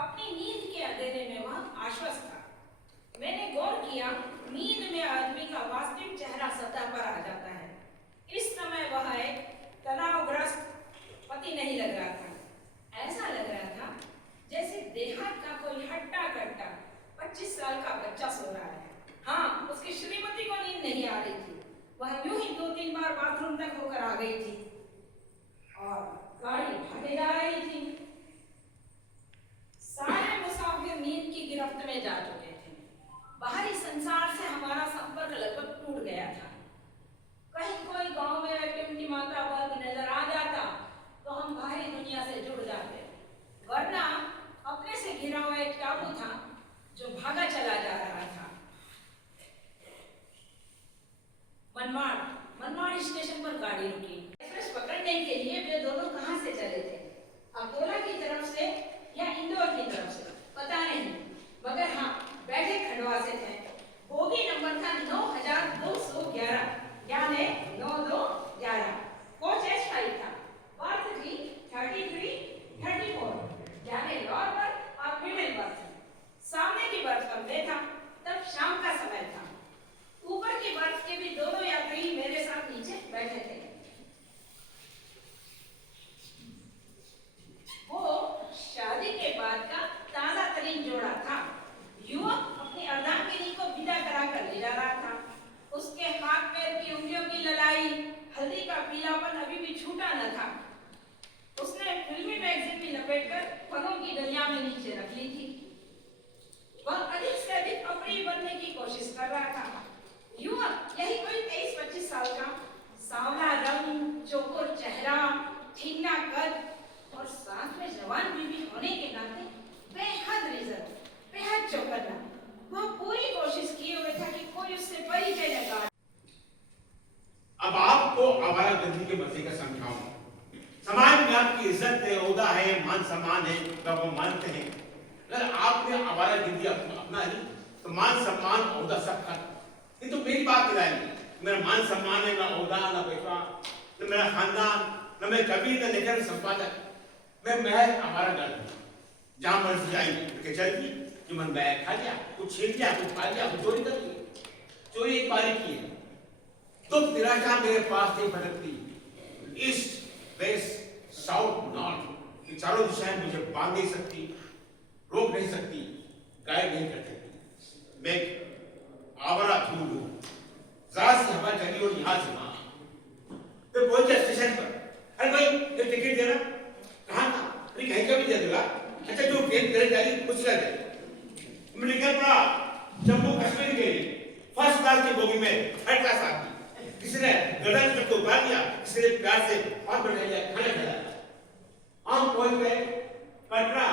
अपनी नींद के अंधेरे में वह आश्वस्त था। मैंने गौर किया, नींद में आदमी का वास्तविक चेहरा सतह पर आ जाता है। इस समय वह एक तनावग्रस्त पति नहीं लग रहा था। ऐसा लग रहा था जैसे देहात का कोई हट्टा कट्टा 25 साल का बच्चा सो रहा है। हाँ, उसकी श्रीमती को नींद नहीं आ रही थी। वह यूं ही 2-3 बार बाथरूम तक होकर आ गई थी और गाड़ी भागे जा रही थी। सारे मुसाफिर नींद की गिरफ्त में जा चुके थे। बाहरी संसार से हमारा संपर्क लगभग टूट गया था। कहीं कोई गांव में टिमटिमाता बल्ब नजर आ जाता तो हम बाहरी दुनिया से जुड़ जाते, वरना अपने से घिरा हुआ एक टापू था जो भागा चला जा रहा था। मनमाड़ स्टेशन पर गाड़ी रुकी। एक्सप्रेस पकड़ने के लिए वे दोनों कहां से चले थे, अकोला की तरफ से या इंदौर की तरफ से, पता नहीं, मगर हाँ, बैठे खंडवा से थे। बोगी नंबर था 9211, यानी 9211। कोच H5 था। बर्थ थी 33-34, यानी लोअर बर्थ और मिडिल बर्थ। सामने की बर्थ पर मैं था। तब शाम का समय था। ऊपर की बर्थ के भी दोनों यात्री मेरे साथ नीचे बैठे थे। वो शादी के बाद का ताजा तरीन जोड़ा था। युवक अपनी अर्धांगिनी को विदा करा कर ले जा रहा था। उसके हाथ पैर की उंगलियों की ललाई, हल्दी का पीलापन अभी भी छूटा न था। उसने फिल्मी मैगजीन में लपेटकर फलों की डलिया में नीचे रख ली थी। वह अधिक से अधिक अप्रिय बनने की कोशिश कर रहा था। युवक यही कोई 23-25 साल का, सांवला रंग, चौकोर चेहरा, ठीकना कद और साथ में जवान बीवी होने के नाते बेहद रिजर्व, बेहद चौकन्ना। वह पूरी कोशिश किए हुए था कि कोई उससे परिचय न कर। अब आपको आवारा गर्दी के मजे का समझाऊं। समाज में आपकी इज्जत है, ओहदा है, मान सम्मान है, तब वो मानते हैं। अगर आपने आवारा गर्दी अपना ही तो मान सम्मान ओहदा सब खत्म। ये तो मेरी बात नहीं, मेरा मान सम्मान है, ना ओहदा, ना पैसा, न मेरा खानदान, न मैं कवि, न लेखक, संपादक। मैं महज हमारा डर हूं। जहां मर्जी आई कि चल गई, कि मन बैग खा लिया, कुछ छीन लिया, कुछ खा लिया, कुछ चोरी कर ली। चोरी एक बारी की है। तो निराशा मेरे पास नहीं भटकती। ईस्ट, वेस्ट, साउथ, नॉर्थ, ये चारों दिशाएं मुझे बांध नहीं सकती, रोक नहीं सकती, गाइड नहीं कर सकती। मैं आवारा धूल हूं। जरा सी हवा चली और यहां से वहां। फिर पहुंच गया स्टेशन पर। अरे भाई, ये टिकट देना। कहां था? अरे कहीं का भी दे दूंगा। अच्छा, जो ट्रेन करे जा रही कुछ कर दे। मैं निकल पड़ा जम्मू कश्मीर के लिए। फर्स्ट क्लास की बोगी में थर्ड क्लास आदमी। किसी ने गर्दन तक को उतार दिया, किसी ने प्यार से हाथ बढ़ा लिया, खाना खिलाया। हम पहुंच गए कटरा।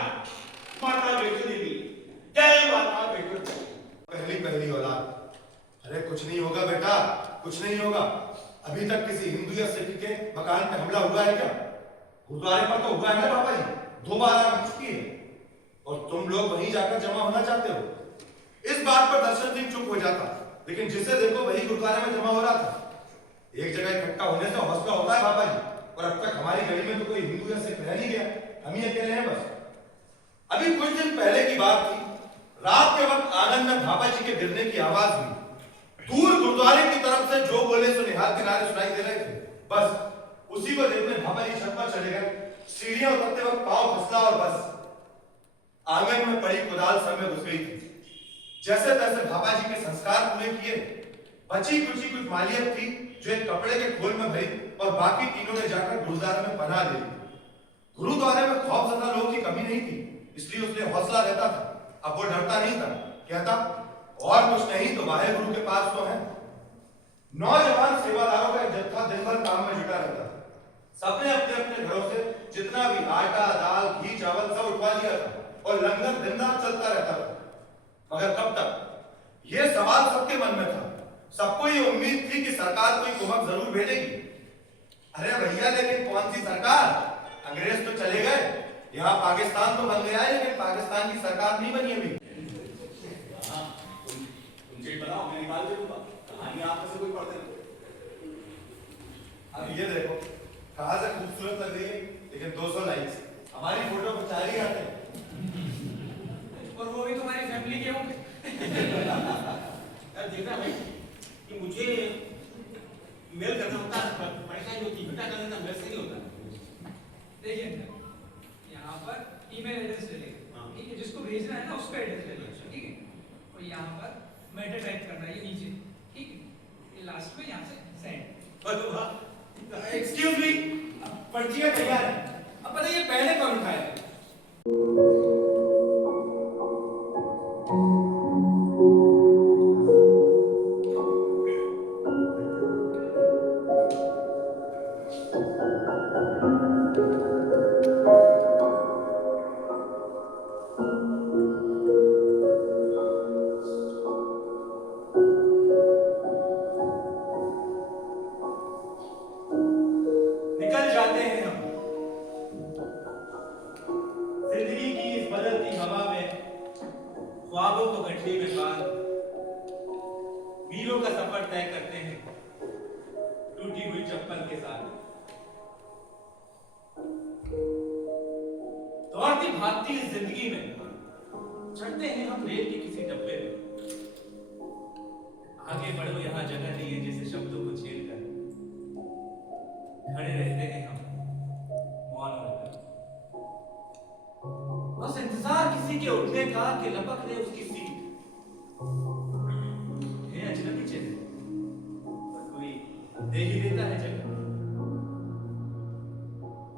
माता वैष्णो देवी, जय माता वैष्णो देवी। पहली औलाद। अरे कुछ नहीं होगा बेटा, कुछ नहीं होगा। अभी तक किसी हिंदू या सिख के मकान पे हमला हुआ है क्या? गुरुद्वारे पर तो हुआ है ना बाबा जी, 2 बार आ चुकी है। और तुम लोग वहीं जाकर जमा होना चाहते हो। इस बात पर दर्शन सिंह चुप हो जाता, लेकिन जिसे देखो वही गुरुद्वारे में जमा हो रहा था। एक जगह इकट्ठा होने से हौसला होता है बाबा जी, और अब तक हमारी गली में तो कोई हिंदू या सिख रह नहीं गया, हम ही अकेले हैं बस। अभी कुछ दिन पहले की बात थी, रात के वक्त आंगन में बाबा जी के गिरने की आवाज हुई। दूर गुरुद्वारे की तरफ से जो बोले सो निहाल किनारे सुनाई दे रहे थे। बस उसी को देखने बाबा जी छत पर चले गए। सीढ़ियां उतरते वक्त पांव फिसला और बस आंगन में पड़ी कुदाल सर में घुस गई थी। जैसे तैसे बाबा जी के संस्कार पूरे किए। बची कुछ मालियत थी जो एक कपड़े के खोल में भरी, और बाकी तीनों ने जाकर गुरुद्वारे में पनाह ले ली। गुरुद्वारे में खौफजदा लोग की कमी नहीं थी, इसलिए उसने हौसला रहता था। अब वो डरता नहीं था, कहता और कुछ नहीं तो वाहे गुरु के पास तो है। नौजवान सेवादारों का एक जत्था दिन भर काम में जुटा रहता था। सबने अपने अपने घरों से जितना भी आटा, दाल, घी, चावल सब उठवा लिया था, और लंगर दिन रात चलता रहता था। मगर कब तक? यह सवाल सबके मन में था। सबको ये उम्मीद थी कि सरकार कोई कुमक जरूर भेजेगी। अरे भैया, लेकिन कौन सी सरकार? अंग्रेज तो चले गए, यहाँ पाकिस्तान तो बन गया है, लेकिन पाकिस्तान की सरकार नहीं बनी अभी। बनाओ, मैं निकाल दूंगा। कहानी आप में से कोई पढ़ दे। अब ये देखो, कहाँ से खूबसूरत लग रही है, लेकिन 200 लाइक्स। हमारी फोटो पर 4 ही आते हैं। किए होंगे। यार देखना भाई कि मुझे मेल करना होता है, परेशानी होती है, बेटा करना मेल से नहीं होता। देखिए अंकल, यहाँ पर ईमेल एड्रेस ले लेंगे, हाँ। ठीक है, जिसको भेजना है ना उसका एड्रेस ले लेंगे, ठीक है, और यहाँ पर मैटर टाइप करना है ये नीचे, ठीक है, ये लास्ट में यहाँ से सेंड। एक्सक्यूज मी, पर्चियां तैयार है। अब बताइए पहले कौन उठाया? निकल जाते हैं हम जिंदगी की इस बदलती हवा में, ख्वाबों को गठरी में बांध मीलों का सफर तय करते हैं टूटी हुई चप्पल के साथ। दौड़ती भागती इस जिंदगी में चढ़ते हैं हम रेल के किसी डब्बे में। आगे बढ़ो, यहां जगह नहीं है जैसे शब्दों को झेल कर खड़े रहते हैं हम मौन होकर। बस इंतजार किसी के उठने का कि लपक ले उसकी सीट। है अजनबी चेहरे पर कोई दे ही देता है जगह।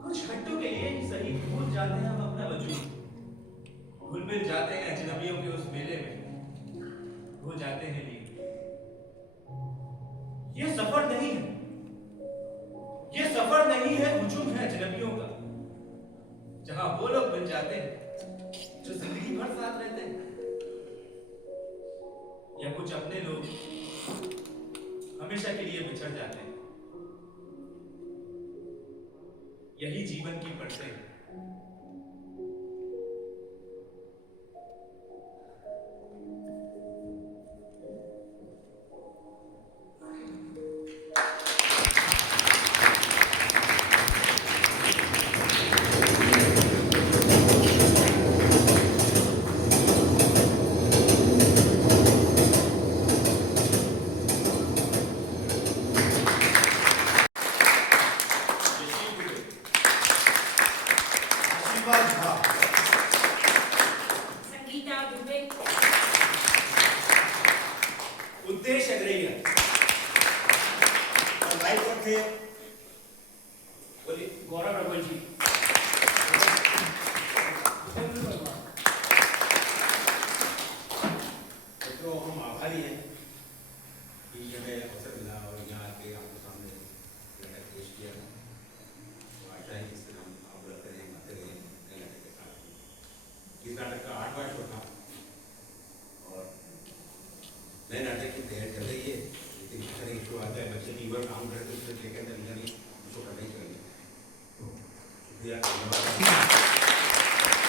कुछ घंटों के लिए ही सही भूल जाते हैं हम अपना वजूद, घुल मिल जाते हैं अजनबियों के उस मेले में, भूल जाते हैं लीड। ये सफर नहीं है, ये सफर नहीं है, हुजूम है अजनबियों का, जहां वो लोग मिल जाते हैं जो जिंदगी भर साथ रहते हैं, या कुछ अपने लोग हमेशा के लिए बिछड़ जाते हैं। यही जीवन की परतें हैं। संगीता दुबे, उद्देश्य अग्रहिया और लाइव कौन थे? बोलिए गौरव रघुवंश जी। तो हम आभारी हैं कि हमें अवसर मिला और यहाँ आके आपके सामने नाटक पेश किया। तो आशा है कि इससे हम आप बढ़ते रहें, आते रहें नए नाटक के साथ। इस नाटक का 8वां शो था और नए नाटक की तैयारी चल रही है, लेकिन इस तरह की शो आता है बच्चे की काम करते उससे लेकर अंदर शो करना ही चाहिए। शुक्रिया, धन्यवाद।